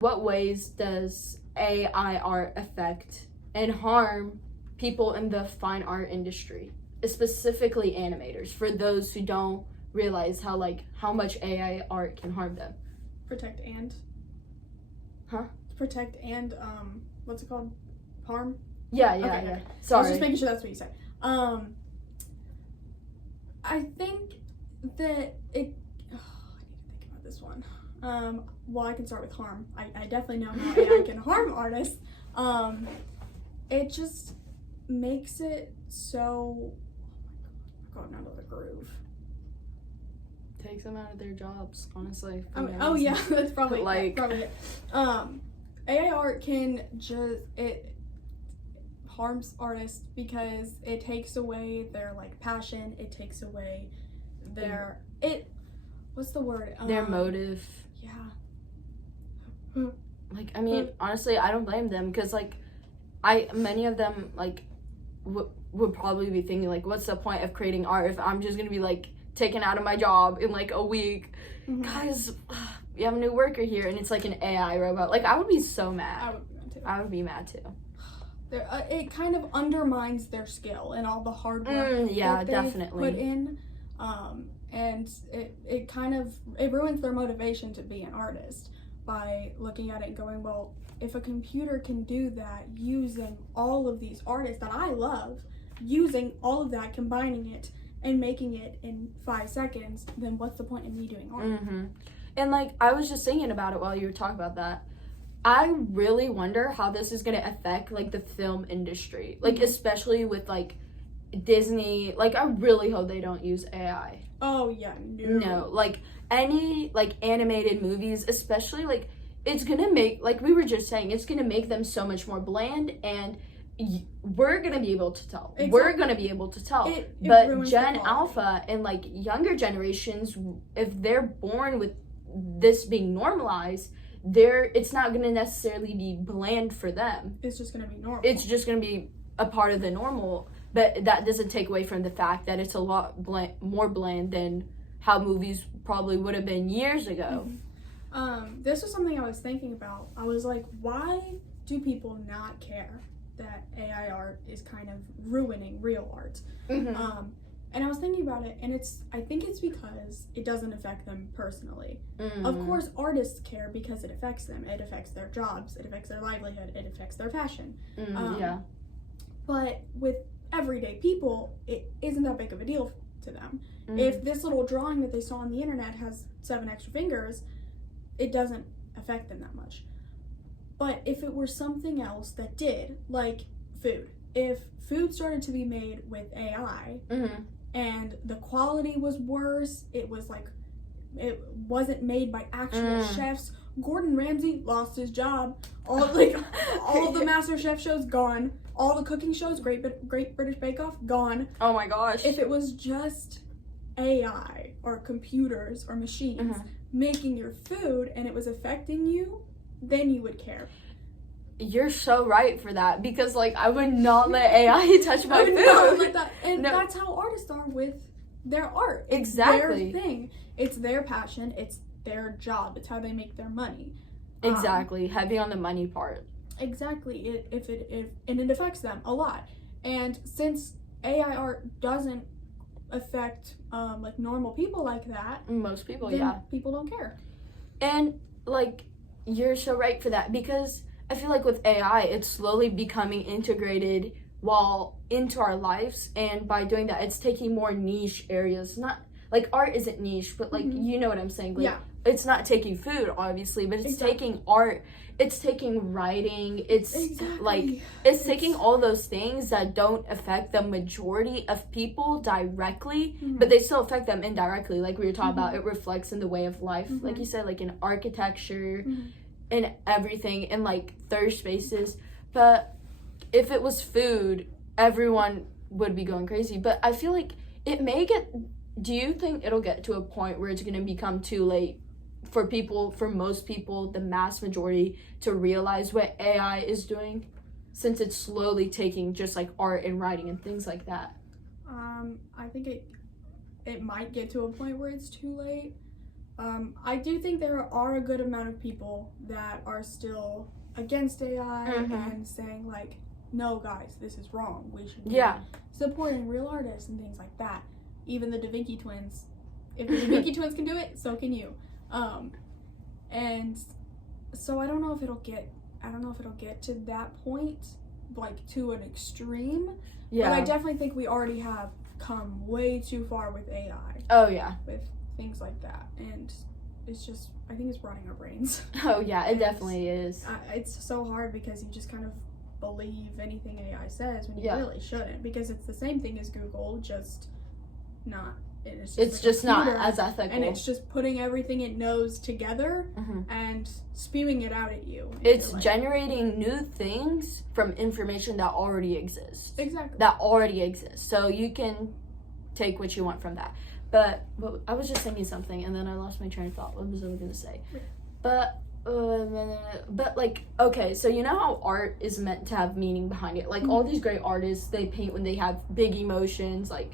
What ways does AI art affect and harm people in the fine art industry, specifically animators, for those who don't realize how much AI art can harm them? Protect and what's it called? Harm? Yeah. Okay. Sorry. I was just making sure that's what you said. I think that it I need to think about this one. Well, I can start with harm. I definitely know how AI can harm artists. It just makes it so, going out of the groove. Takes them out of their jobs, honestly. Yeah, that's probably probably it. AI art it harms artists because it takes away their passion. It takes away their what's the word? Their motive. Yeah. Honestly, I don't blame them, because many of them would probably be thinking what's the point of creating art if I'm just gonna be taken out of my job in a week? Mm-hmm. Guys, we have a new worker here and it's an AI robot. I would be so mad. I would be mad too. It kind of undermines their skill and all the hard work that they definitely put in, and it ruins their motivation to be an artist by looking at it and going, well, if a computer can do that using all of these artists that I love, using all of that, combining it and making it in 5 seconds, then what's the point in me doing art? Mm-hmm. And I was just thinking about it while you were talking about that. I really wonder how this is gonna affect the film industry, especially with Disney. I really hope they don't use AI. Oh yeah, no. Any animated movies, especially it's gonna make, we were just saying, it's gonna make them so much more bland, and we're gonna be able to tell. Exactly. We're gonna be able to tell. But Gen Alpha and younger generations, if they're born with this being normalized, it's not gonna necessarily be bland for them. It's just gonna be normal. It's just gonna be a part of the normal. But that doesn't take away from the fact that it's a lot more bland than how movies probably would have been years ago. Mm-hmm. This was something I was thinking about. I was like, why do people not care that AI art is kind of ruining real art? Mm-hmm. And I was thinking about it, and I think it's because it doesn't affect them personally. Mm-hmm. Of course, artists care because it affects them. It affects their jobs. It affects their livelihood. It affects their fashion. Yeah. But with everyday people, it isn't that big of a deal to them. Mm-hmm. If this little drawing that they saw on the internet has 7 extra fingers, it doesn't affect them that much. But if it were something else that did, like food, if food started to be made with AI, mm-hmm. and the quality was worse, it wasn't made by actual chefs. Gordon Ramsay lost his job. All of the Master Chef shows gone. All the cooking shows, Great British Bake Off, gone. Oh my gosh. If it was just AI or computers or machines mm-hmm. making your food and it was affecting you, then you would care. You're so right for that, because I would not let AI touch my food. Not let that. And that's how artists are with their art. Exactly. It's their thing. It's their passion. It's their job. It's how they make their money. Exactly. Heavy on the money part. Exactly. It affects them a lot. And since AI art doesn't affect normal people like that, most people, people don't care. And you're so right for that, because I feel with AI, it's slowly becoming integrated into our lives, and by doing that, it's taking more niche areas. Not art isn't niche, but mm-hmm. you know what I'm saying. It's not taking food, obviously, but it's taking art. It's taking writing. It's it's taking all those things that don't affect the majority of people directly, mm-hmm. but they still affect them indirectly. Like we were talking mm-hmm. about, it reflects in the way of life. Mm-hmm. Like you said, in architecture mm-hmm. and everything, and third spaces. But if it was food, everyone would be going crazy. But I feel it may get... Do you think it'll get to a point where it's going to become too late for most people, the mass majority, to realize what AI is doing, since it's slowly taking just art and writing and things like that? I think it might get to a point where it's too late. I do think there are a good amount of people that are still against AI and saying, like, no, guys, this is wrong. We should be supporting real artists and things like that. Even the Da Vinci twins. If the Da Vinci twins can do it, so can you. And so I don't know if it'll get to that point, like, to an extreme. Yeah. But I definitely think we already have come way too far with AI. Oh, yeah. With things like that. And it's just, I think it's rotting our brains. Oh, yeah, it definitely is. It's so hard because you just kind of believe anything AI says when you really shouldn't. Because it's the same thing as Google, just not. It's just not as ethical. And it's just putting everything it knows together and spewing it out at you. It's generating new things from information that already exists. Exactly. That already exists. So you can take what you want from that. But I was just thinking something, and then I lost my train of thought. What was I going to say? But like, okay, so you know how art is meant to have meaning behind it? Like, all these great artists, they paint when they have big emotions. Like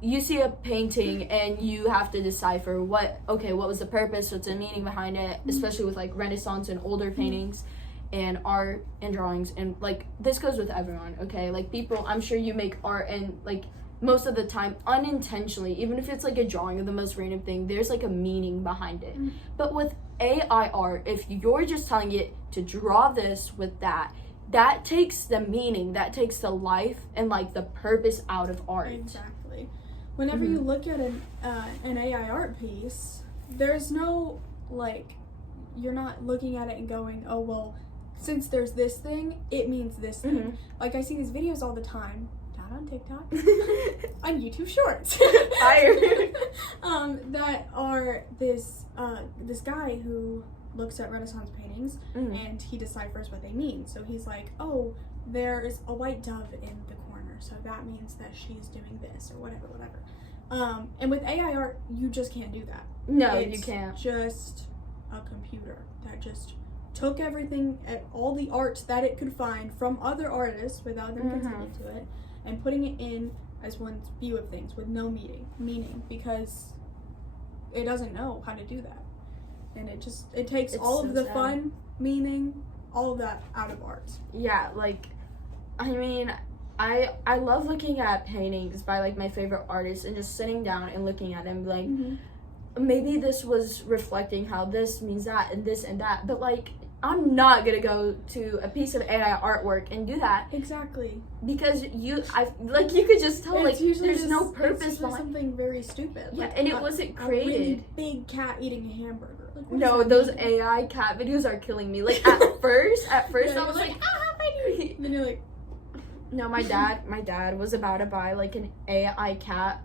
you see a painting and you have to decipher what was the purpose, what's the meaning behind it, especially with, like, Renaissance and older paintings and art and drawings. And, like, this goes with everyone, okay? Like, people, I'm sure you make art and, like, most of the time unintentionally, even if it's like a drawing of the most random thing, there's like a meaning behind it. But with AI art, if you're just telling it to draw this with that takes the meaning, that takes the life and, like, the purpose out of art. Exactly. Whenever you look at an AI art piece, there's no, like, you're not looking at it and going, oh, well, since there's this thing, it means this thing. Like, I see these videos all the time, not on TikTok, on YouTube Shorts, that are this guy who looks at Renaissance paintings and he deciphers what they mean. So he's like, oh, there's a white dove in the corner, so that means that she's doing this or whatever. And with AI art, you just can't do that. No, you can't. It's just a computer that just took everything, all the art that it could find from other artists without them consenting to it, and putting it in as one view of things with no meaning, because it doesn't know how to do that. And it takes all of the fun, meaning, all of that out of art. Yeah, like, I mean, I love looking at paintings by, like, my favorite artists and just sitting down and looking at them, like, maybe this was reflecting how this means that and this and that, but, like, I'm not gonna go to a piece of AI artwork and do that. Exactly. Because you could just tell, like, there's no purpose behind something very stupid. Yeah, like, and it wasn't created. A really big cat eating a hamburger. Like, no, those AI cat videos are killing me. Like, at first yeah, I was like, and then you're like, no, my dad was about to buy, like, an AI cat,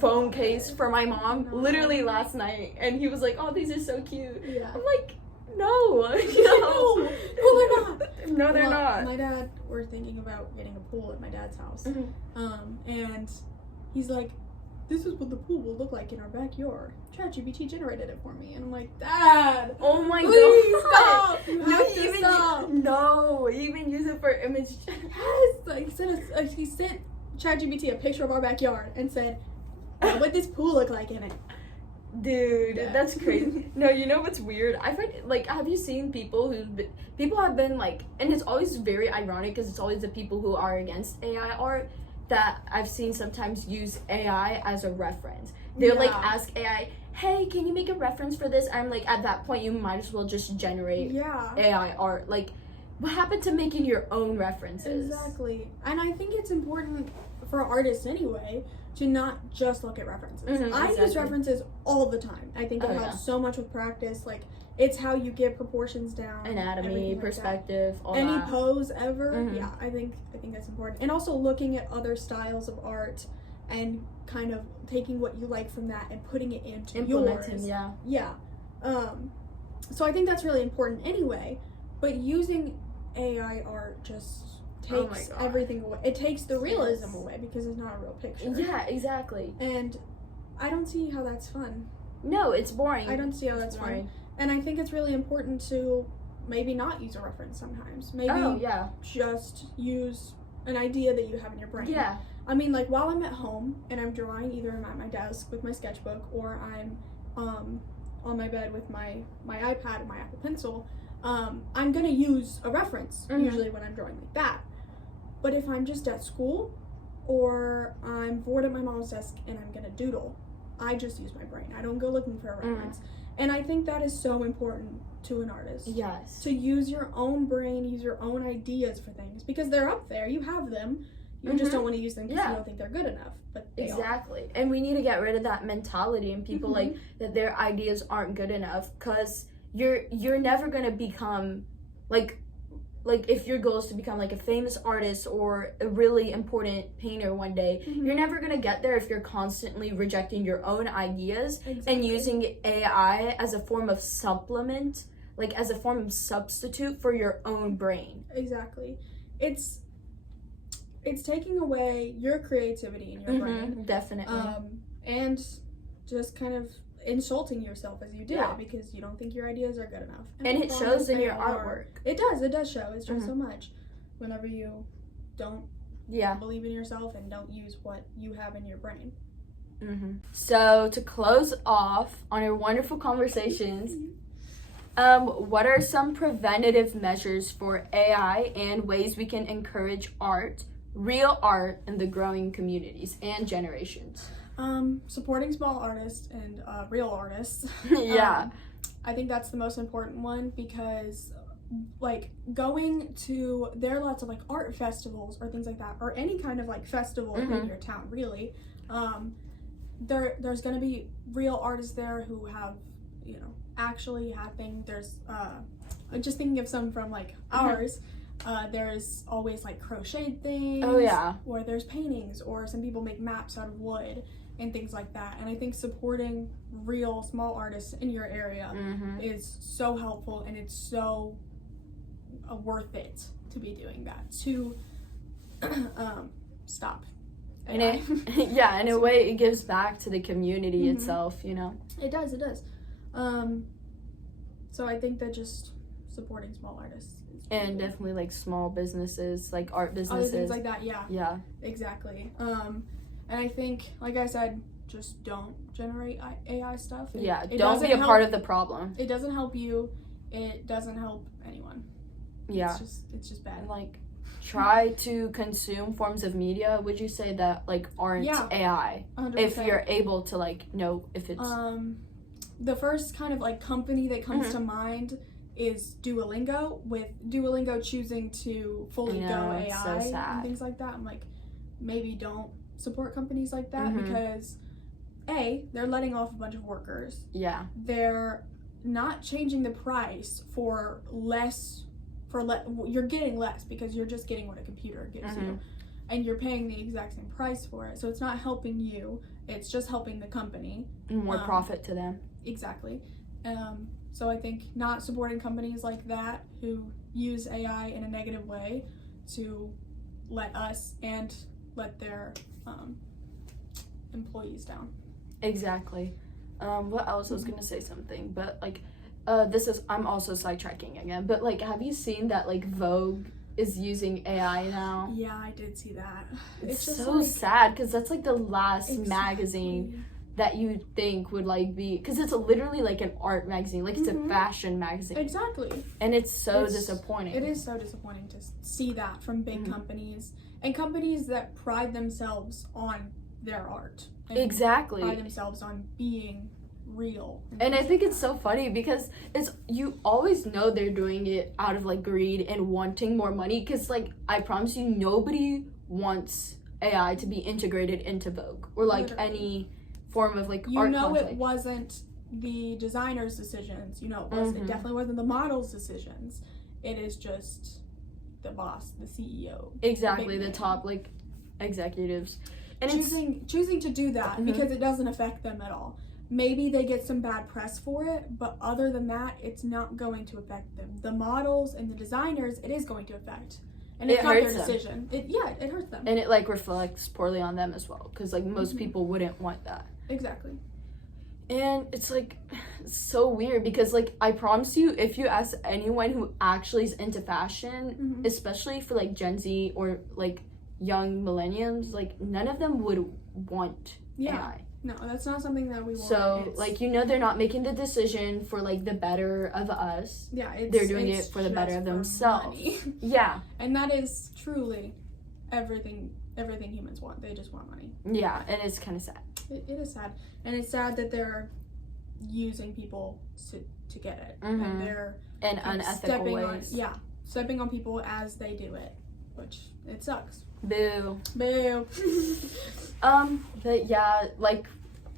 phone case for my mom, literally last night, and he was like, oh, these are so cute. Yeah. I'm like, no, no, they're not. No, they're not. My dad, we're thinking about getting a pool at my dad's house, and he's like, this is what the pool will look like in our backyard. ChatGPT generated it for me, and I'm like, Dad, oh my god, stop! He even use it for image. Yes, like he sent ChatGPT a picture of our backyard and said, what would this pool look like in it? Dude, that's crazy. No, you know what's weird? I find, like, have you seen people have been, like, and it's always very ironic because it's always the people who are against AI art that I've seen sometimes use AI as a reference. They'll like ask AI, hey, can you make a reference for this? And I'm like, at that point, you might as well just generate AI art. Like, what happened to making your own references? Exactly. And I think it's important for artists anyway to not just look at references. I use references all the time. I think it helps so much with practice. Like, it's how you get proportions down, anatomy, perspective, all any that. pose ever. Yeah, I think that's important. And also looking at other styles of art and kind of taking what you like from that and putting it into yours. Yeah. So I think that's really important anyway. But using AI art just takes everything away. It takes the realism away because it's not a real picture. Yeah, exactly. And I don't see how that's fun. No, it's boring. I don't see how that's fun. And I think it's really important to maybe not use a reference sometimes. Maybe just use an idea that you have in your brain. Yeah. I mean, like, while I'm at home and I'm drawing, either I'm at my desk with my sketchbook or I'm on my bed with my iPad and my Apple Pencil, I'm gonna use a reference usually when I'm drawing like that. But if I'm just at school or I'm bored at my mom's desk and I'm gonna doodle, I just use my brain. I don't go looking for a reference. And I think that is so important to an artist. Yes. To use your own brain, use your own ideas for things, because they're up there. You have them. You just don't want to use them because you don't think they're good enough. But they exactly. And we need to get rid of that mentality and people like that their ideas aren't good enough, because you're never gonna become like if your goal is to become like a famous artist or a really important painter one day, you're never gonna get there if you're constantly rejecting your own ideas and using AI as a form of supplement, like as a form of substitute for your own brain. Exactly. It's taking away your creativity in your brain. Definitely. And just kind of insulting yourself as you do it, because you don't think your ideas are good enough. And it shows in your artwork. It does show. It shows so much whenever you don't believe in yourself and don't use what you have in your brain. So to close off on our wonderful conversations, what are some preventative measures for AI and ways we can encourage real art in the growing communities and generations? Supporting small artists and real artists. I think that's the most important one, because like going to, there are lots of like art festivals or things like that, or any kind of like festival in your town, really. There's gonna be real artists there who have, actually had things. There's I'm just thinking of some from like ours. There's always like crocheted things. Or there's paintings, or some people make maps out of wood and things like that. And I think supporting real small artists in your area is so helpful, and it's so worth it to be doing that, to stop. And in a way it gives back to the community itself, It does. So I think that just supporting small artists and definitely like small businesses, like art businesses, other things like that. Yeah, exactly. And I think, like I said, just don't generate AI stuff. It don't be a part of the problem. It doesn't help you. It doesn't help anyone. It's just bad. Like, try to consume forms of media, would you say, that like aren't AI? 100%. If you're able to like know if it's the first kind of like company that comes to mind is Duolingo, with Duolingo choosing to fully go AI so sad. And things like that. I'm like, maybe don't support companies like that, because they're letting off a bunch of workers. They're not changing the price for less. You're getting less because you're just getting what a computer gives you, and you're paying the exact same price for it. So it's not helping you, it's just helping the company. More profit to them. Exactly. So I think not supporting companies like that who use AI in a negative way to let us and let their employees down. Exactly. What else? I was gonna say something, but like I'm also sidetracking again, but like, have you seen that like Vogue is using AI now? Yeah, I did see that. It's just so sad, because that's like the last magazine that you think would like be, because it's literally like an art magazine, like it's a fashion magazine. Exactly. And it's disappointing. It is so disappointing to see that from big companies, and companies that pride themselves on their art. Exactly. Pride themselves on being real. And I think it's so funny, because you always know they're doing it out of like greed and wanting more money, because like I promise you, nobody wants AI to be integrated into Vogue or like any form of like art content. It wasn't the designer's decisions, it definitely wasn't the model's decisions. It is just the boss, the CEO. Exactly, the top like executives. And choosing to do that because it doesn't affect them at all. Maybe they get some bad press for it, but other than that, it's not going to affect them. The models and the designers, it is going to affect. And it's not their decision. It hurts them. And it like reflects poorly on them as well, because like most people wouldn't want that. Exactly. And it's like so weird, because like I promise you, if you ask anyone who actually is into fashion, especially for like Gen Z or like young millennials, like none of them would want AI. No, that's not something that we want. So, like, they're not making the decision for, like, the better of us. Yeah, they're doing it for the better of themselves. Yeah. And that is truly everything humans want. They just want money. Yeah, and it's kind of sad. It is sad. And it's sad that they're using people to get it. Mm-hmm. And they're in unethical ways. Stepping on people as they do it, which it sucks. Boo. Boo. But yeah, like,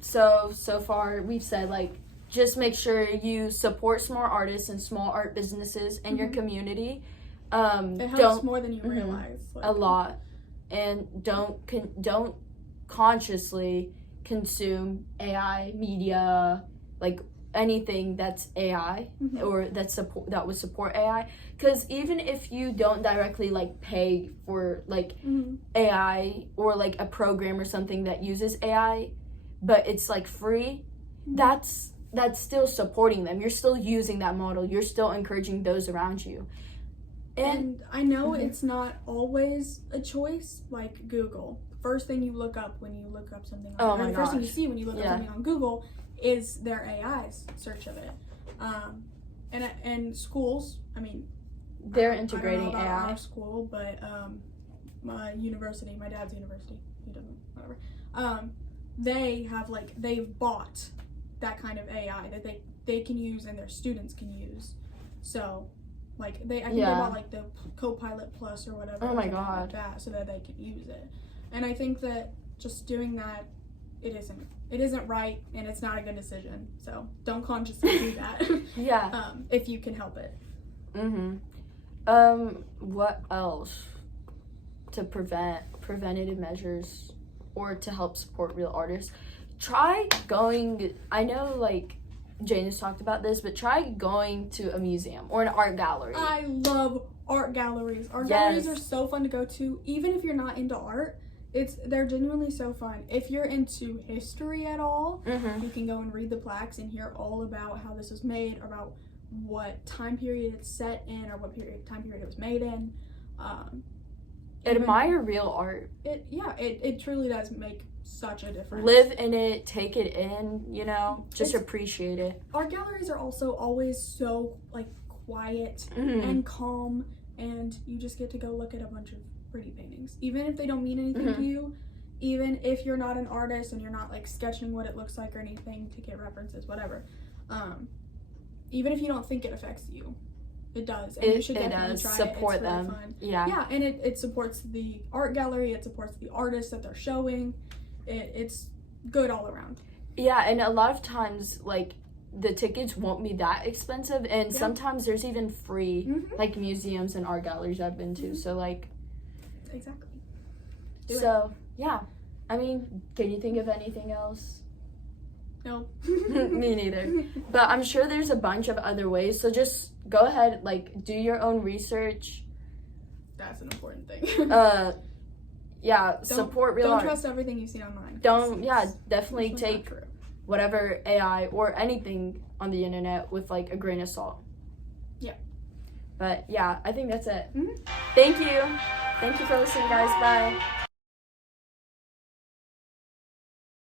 so far we've said, like, just make sure you support small artists and small art businesses in your community. It helps more than you realize. Like, a lot. And don't consciously consume AI media, like anything that's AI or that would support AI, because even if you don't directly like pay for like AI or like a program or something that uses AI, but it's like free, that's still supporting them. You're still using that model. You're still encouraging those around you. And I know it's not always a choice, like Google. First thing you look up when you look up something on first thing you see when you look up something on Google is their AI's search of it. And schools, I mean, they're integrating I don't know about AI. Our school, but my university, my dad's university, he doesn't, whatever. They've bought that kind of AI that they can use and their students can use. So, like, I think they bought like the Copilot Plus or whatever. Oh my god. Like that, so that they can use it. And I think that just doing that, it isn't right, and it's not a good decision. So don't consciously do that. Yeah. If you can help it. What else to preventative measures or to help support real artists? Try going. I know, like, Jaina's talked about this, but try going to a museum or an art gallery. I love art galleries. Art galleries are so fun to go to, even if you're not into art. They're genuinely so fun. If you're into history at all, you can go and read the plaques and hear all about how this was made, about what time period it's set in, or what time period it was made in. Admire real art. It truly does make such a difference. Live in it, take it in, just appreciate it. Art galleries are also always so like quiet and calm, and you just get to go look at a bunch of pretty paintings, even if they don't mean anything to you, even if you're not an artist and you're not like sketching what it looks like or anything to get references, whatever. Even if you don't think it affects you, it does. And you should definitely try support it. It's them. really fun. Yeah, and it supports the art gallery, it supports the artists that they're showing. It's good all around. Yeah, and a lot of times, like, the tickets won't be that expensive, and sometimes there's even free like museums and art galleries I've been to. So like, exactly. Yeah, I mean, can you think of anything else? No. Me neither. But I'm sure there's a bunch of other ways, so just go ahead, like, do your own research. That's an important thing. Support real art. Don't trust everything you see online. Definitely take whatever AI or anything on the internet with like a grain of salt. Yeah. But yeah, I think that's it. Thank you for listening, guys. Bye.